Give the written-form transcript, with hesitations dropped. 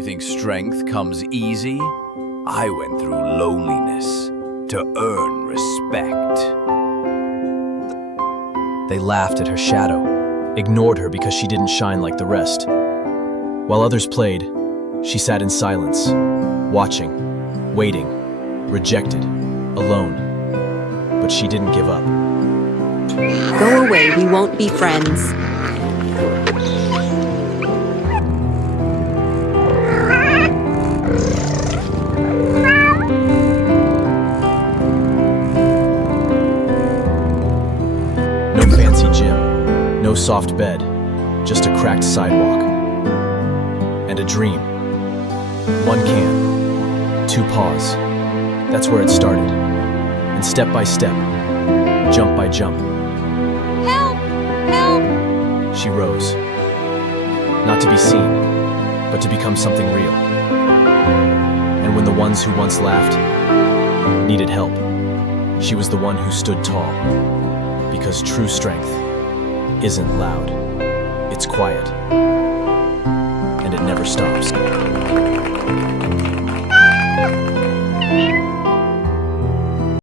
You think strength comes easy? I went through loneliness to earn respect. They laughed at her shadow, ignored her because she didn't shine like the rest. While others played, she sat in silence, watching, waiting, rejected, alone. But she didn't give up. Go away, we won't be friends. No fancy gym, no soft bed, just a cracked sidewalk. And a dream. One can, two paws. That's where it started. And step by step, jump by jump, Help! Help! she rose. Not to be seen, but to become something real. And when the ones who once laughed needed help, she was the one who stood tall. Because true strength isn't loud, it's quiet, and it never stops.